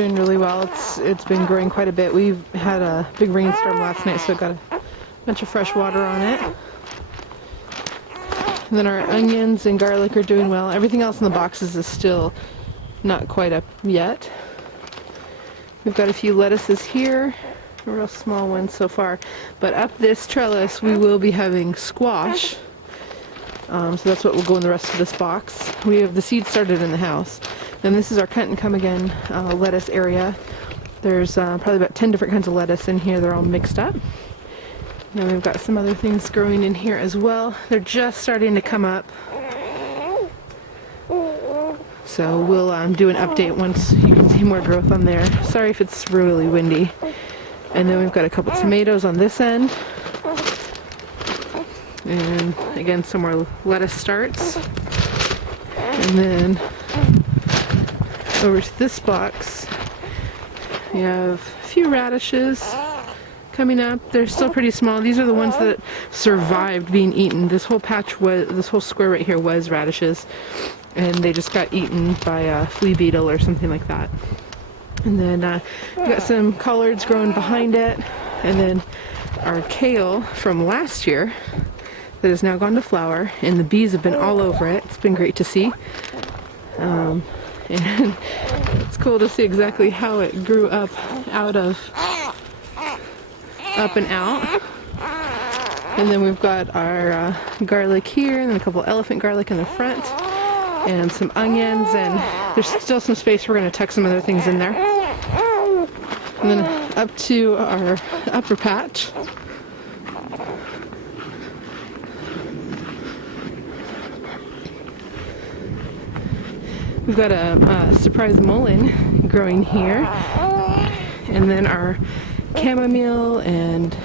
doing really well. It's been growing quite a bit. We've had a big rainstorm last night, so it got a bunch of fresh water on it. And then our onions and garlic are doing well. Everything else in the boxes is still not quite up yet. We've got a few lettuces here, a real small one so far. But up this trellis we will be having squash. So that's what will go in the rest of this box. We have the seeds started in the house. And this is our cut and come again lettuce area. There's probably about 10 different kinds of lettuce in here. They're all mixed up. And we've got some other things growing in here as well. They're just starting to come up. So we'll do an update once you can see more growth on there. Sorry if it's really windy. And then we've got a couple tomatoes on this end. And again, some more lettuce starts. And then over to this box, we have a few radishes coming up. They're still pretty small. These are the ones that survived being eaten. This whole this whole square right here was radishes, and they just got eaten by a flea beetle or something like that. And then we've got some collards growing behind it, and then our kale from last year that has now gone to flower, and the bees have been all over it. It's been great to see. And it's cool to see exactly how it grew up and out. And then we've got our garlic here, and then a couple elephant garlic in the front, and some onions, and there's still some space. We're going to tuck some other things in there. And then up to our upper patch. We've got a surprise mullein growing here, and then our chamomile and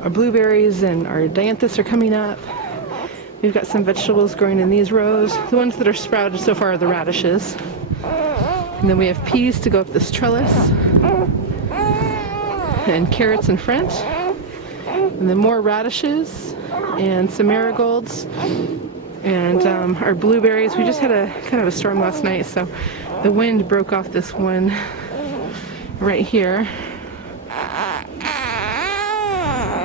our blueberries and our dianthus are coming up. We've got some vegetables growing in these rows. The ones that are sprouted so far are the radishes. And then we have peas to go up this trellis, and carrots in front, and then more radishes and some marigolds. And our blueberries, we just had a kind of a storm last night, so the wind broke off this one right here.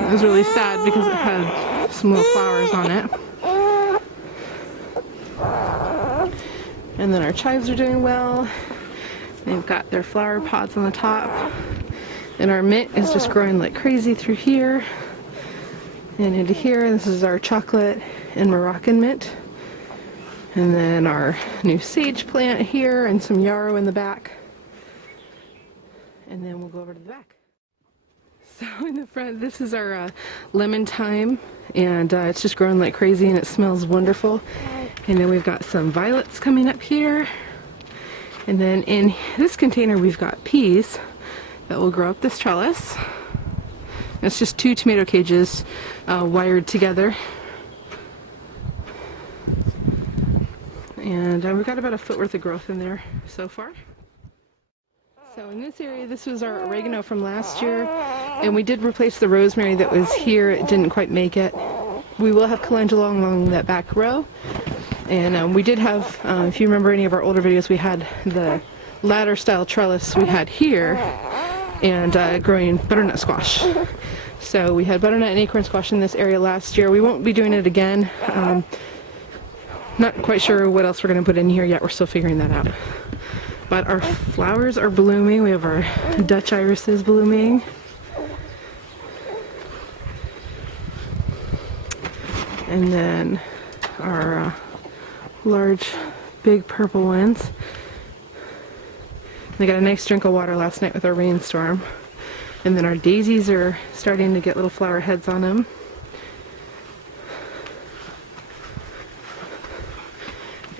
It was really sad because it had some little flowers on it. And then our chives are doing well. They've got their flower pods on the top. And our mint is just growing like crazy through here and into here. This is our chocolate and Moroccan mint. And then our new sage plant here, and some yarrow in the back. And then we'll go over to the back. So in the front, this is our lemon thyme, and it's just growing like crazy, and it smells wonderful. And then we've got some violets coming up here. And then in this container we've got peas that will grow up this trellis. It's just 2 tomato cages wired together. And we've got about a foot worth of growth in there so far. So in this area, this was our oregano from last year, and we did replace the rosemary that was here. It didn't quite make it. We will have calendula along that back row. And we did have, if you remember any of our older videos, we had the ladder style trellis we had here, and growing butternut squash. So we had butternut and acorn squash in this area last year. We won't be doing it again. Not quite sure what else we're going to put in here yet. We're still figuring that out. But our flowers are blooming. We have our Dutch irises blooming. And then our large, big purple ones. They got a nice drink of water last night with our rainstorm. And then our daisies are starting to get little flower heads on them.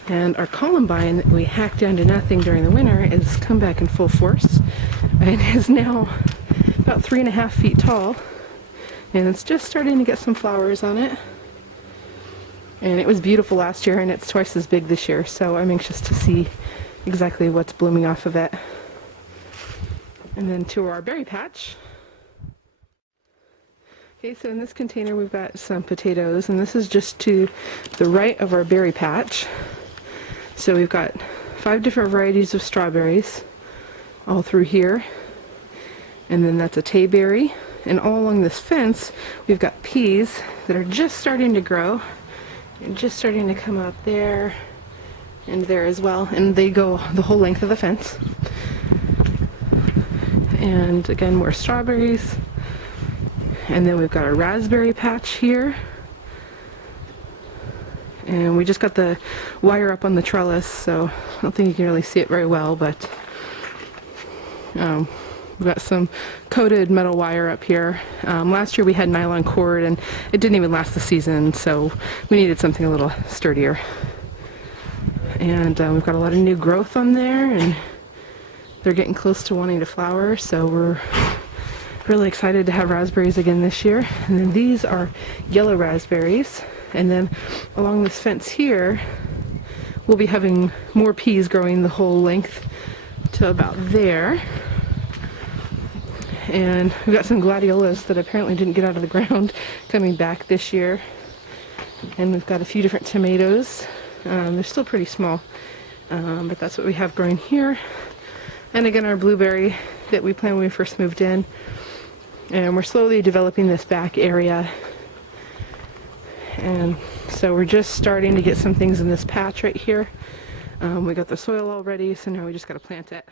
And our columbine that we hacked down to nothing during the winter has come back in full force and is now about 3.5 feet tall, and it's just starting to get some flowers on it. And it was beautiful last year, and it's twice as big this year, so I'm anxious to see exactly what's blooming off of it. And then to our berry patch. Okay, so in this container we've got some potatoes, and this is just to the right of our berry patch. So we've got 5 different varieties of strawberries, all through here. And then that's a tayberry. And all along this fence, we've got peas that are just starting to grow and just starting to come up there and there as well. And they go the whole length of the fence. And again, more strawberries. And then we've got a raspberry patch here. And we just got the wire up on the trellis, so I don't think you can really see it very well, but we've got some coated metal wire up here. Last year we had nylon cord and it didn't even last the season, so we needed something a little sturdier. And we've got a lot of new growth on there, and they're getting close to wanting to flower, so we're really excited to have raspberries again this year. And then these are yellow raspberries. And then along this fence here, we'll be having more peas growing the whole length to about there. And we've got some gladiolas that apparently didn't get out of the ground coming back this year. And we've got a few different tomatoes. They're still pretty small, but that's what we have growing here. And again, our blueberry that we planted when we first moved in. And we're slowly developing this back area. And so we're just starting to get some things in this patch right here. We got the soil all ready, so now we just got to plant it.